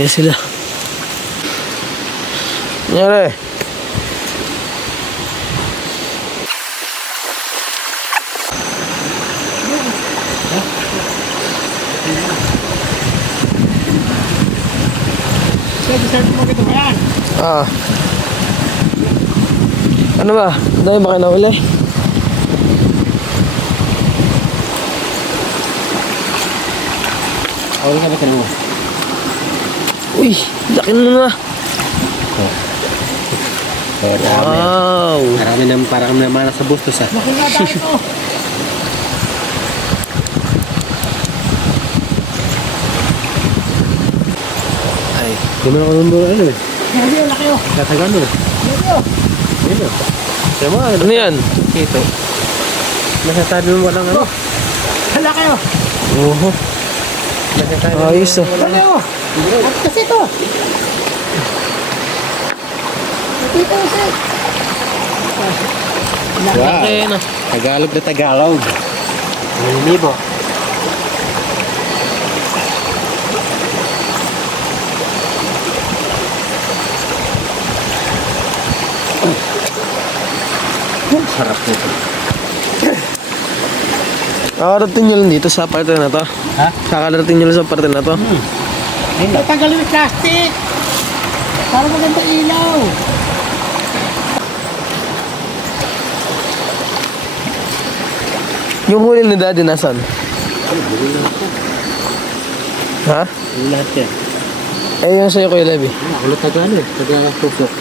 Yan sila. Yan. Ah. Ano ba? Dahil ba kayo nahuli? Ako nga ba ka mo? Uy, laki na na. Marami. Wow. Marami naman parang naman sa bustos ah. Laki nga tayo. Ay. Hindi mo na ako nung ano eh. Laki oh, laki oh. Tatagan mo. Laki oh. Ayun oh. Ano? Yan? Ito. Nasasabi mo walang ano? Laki oh. Oo. Nasasabi mo Ayos oh. Oh. At kasi ito. Dito kasi. Wow. Na. Tagalog na Tagalog. Nililibo. Sarap nito. Kakarating nyo lang dito sa parte na to. Ha? Kakarating nyo lang sa parte na to. Ayun na. Tatanggalin yung plastic. Para maganda ilaw. Yung huli ni daddy nasan? Ha? Yung lahat yan. Eh, yung sa'yo Kuya Levi. Ah, Ulo Tagalog eh. Tagalog tusok.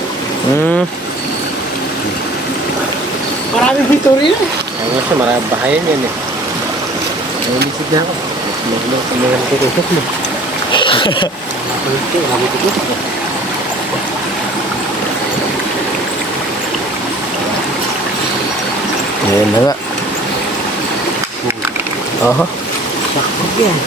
Hmm. Maraming victory na. Ayun nga siya, marami bahayan yan eh. Namilisig na ako. Mga tutusok mo. Okay, marami tutusok mo. Ayan na nga. Aha. Sakot yan.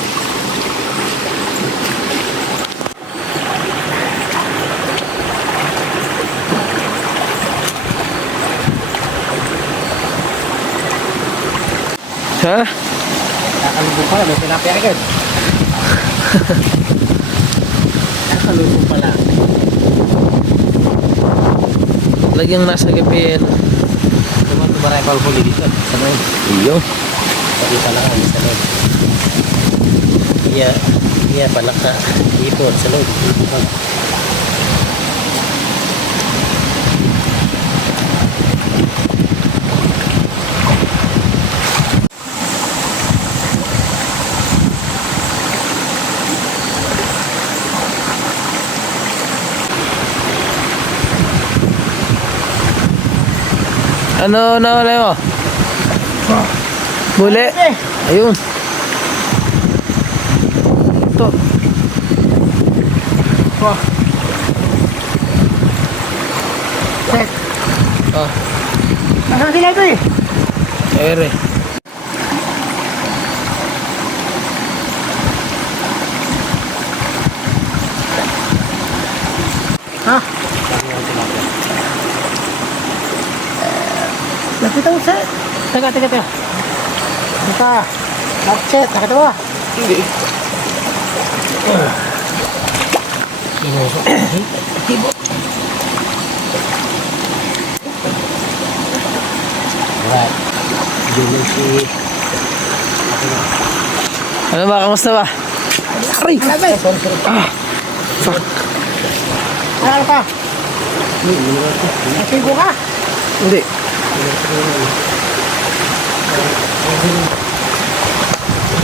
Ha? Kakalubong pala, may tilapia agad. Kakalubong pala. Lagyang nasa gipin. Diba ito maray pang huli dito? Sa mga Iyo. Pakita lang ang sa loob. Iya, iya balak na dito sa loob. Ano na wala mo? Muli. Ayun. Ito. Set. Ah, Nasaan sila ito eh? ere. Ha? Lapit ang set. Teka, teka, teka. Teka. Lapit set. Nakita mo? Hindi. Alright. Diyan si... Ano ba? Kamusta ba? Aray! Lapit. Ah! Fuck. Ano ka? Nasigo ka? Hindi. Ito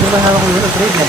na hawak ko yung trade na.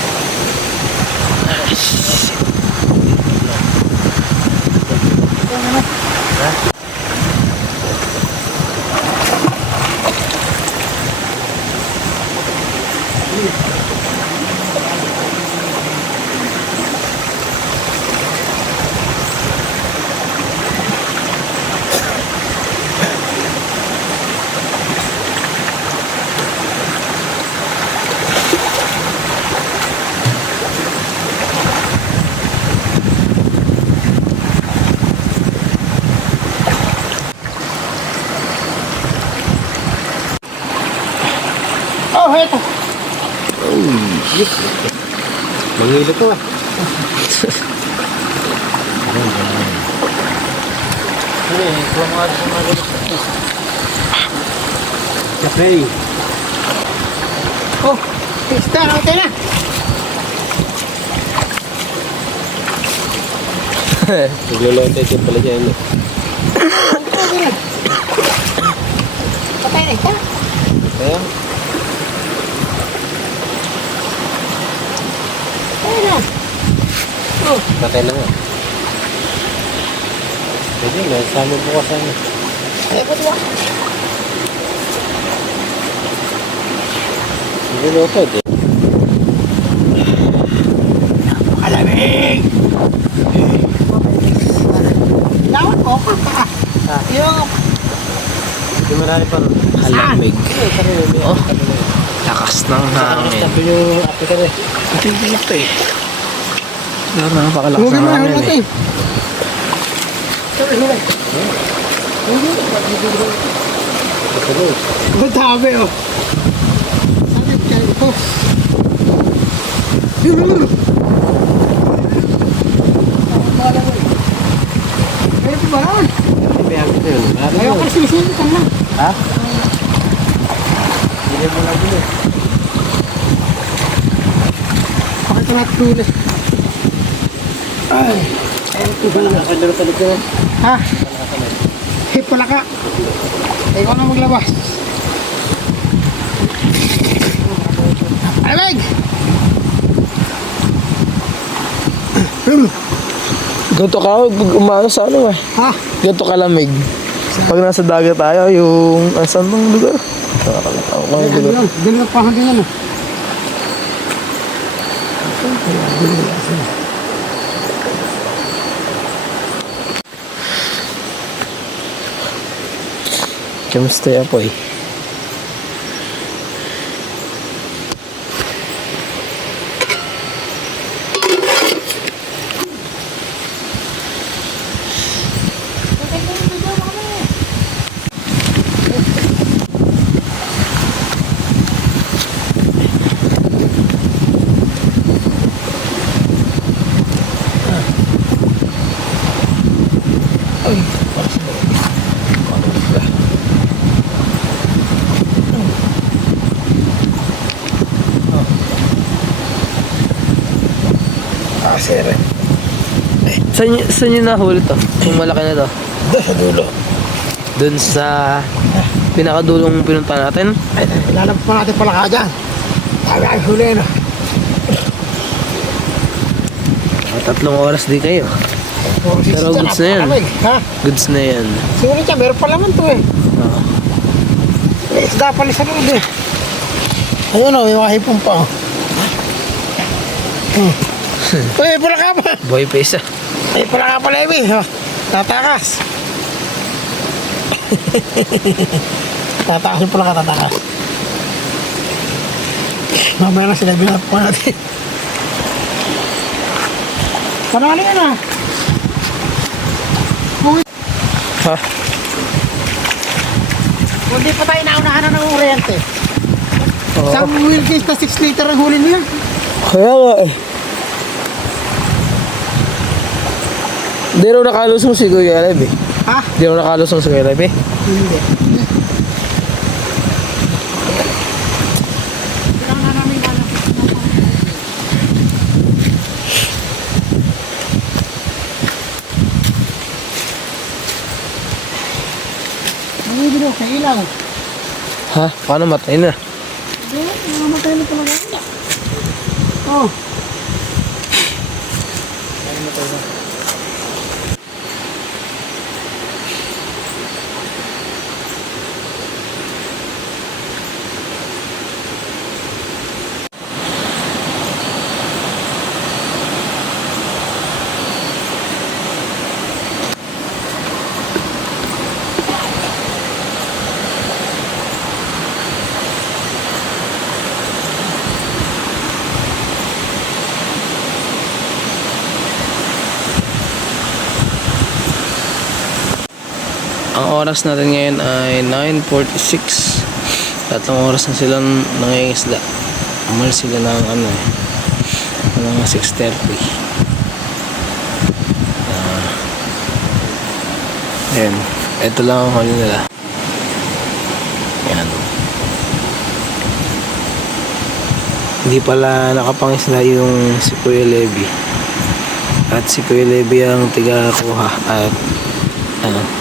Oh, heto. Mangilo to ah. Kuha mo nga sa mga. Okay. Oh, pista, okay na. Naglulotay din pala dyan. na. Patay na ito. Kaya, Patay na. Patay na nga. Pwede, nasama bukas ano. Ay, ko diba? Naglulotay din. Malamig! Lawan ko pa ka. Ah. Yung Hindi marami pa rin. Halamig. Oh. Lakas ng hangin. Sabi yung api ka rin. Hindi ito eh. Siguro napakalakas ng hangin eh. Ba't sabi oh? Sakit kayo ko. Yun! Yun? Yun. Ayaw yun. ko sisilitan lang. Ha? Hindi mo lang yun eh. Bakit ka natulog? Ay. Ka dito. Ha? Hey, pala ka. Ikaw na maglabas. Alag! Ganito ka, pag umano sa ano eh. Ha? Ganito kalamig. Pag nasa dagat tayo, yung asan bang lugar? Nakakalakaw ko yung Ano lugar. Dalawa pa hanggang ano? Kamusta po eh? Ah, sir. Saan, saan yun nahuli to? Yung malaki na to? Doon sa dulo. Doon sa pinakadulong pinunta natin? Ay, pa natin pala ka dyan. Sabi ay huli na. Tatlong oras di kayo. Pero goods na yan. Ha? Goods na yan. Siguro siya, meron pa laman to eh. Ah. May isda pala sa loob eh. Ayun o, may mga hipon pa. oh. Hmm. Uy, pala ka pa. Boy pa isa. Ay, pala ka pala, Emi. Oh, tatakas. tatakas yung pala ka, tatakas. Mamaya na sila binap pa natin. Panali ka na. Ha? Hindi pa tayo naunahan ng oriente. Oo. Isang Wilkins na 6 liter ang huli niya. Kaya nga eh. Hindi raw nakalusong si Kuya Lev eh. Ha? Hindi raw nakalusong si Kuya Lev eh. Hindi. Na. Nangigido sa ilaw. Ha? Paano matay na? Hindi, namamatay na talaga. Oh. Ang oras natin ngayon ay 9.46. Tatlong oras na silang nangingisda. Umalis sila ng ano eh. Mga 6.30. Ah, Ayan. Ito lang ang huli nila. Ayan. Hindi pala nakapangisla yung si Kuya Levi. At si Kuya Levi ang tiga-kuha. At ano,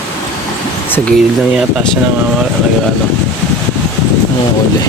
sa gilid lang yata siya nang nag ano, nanguhuli.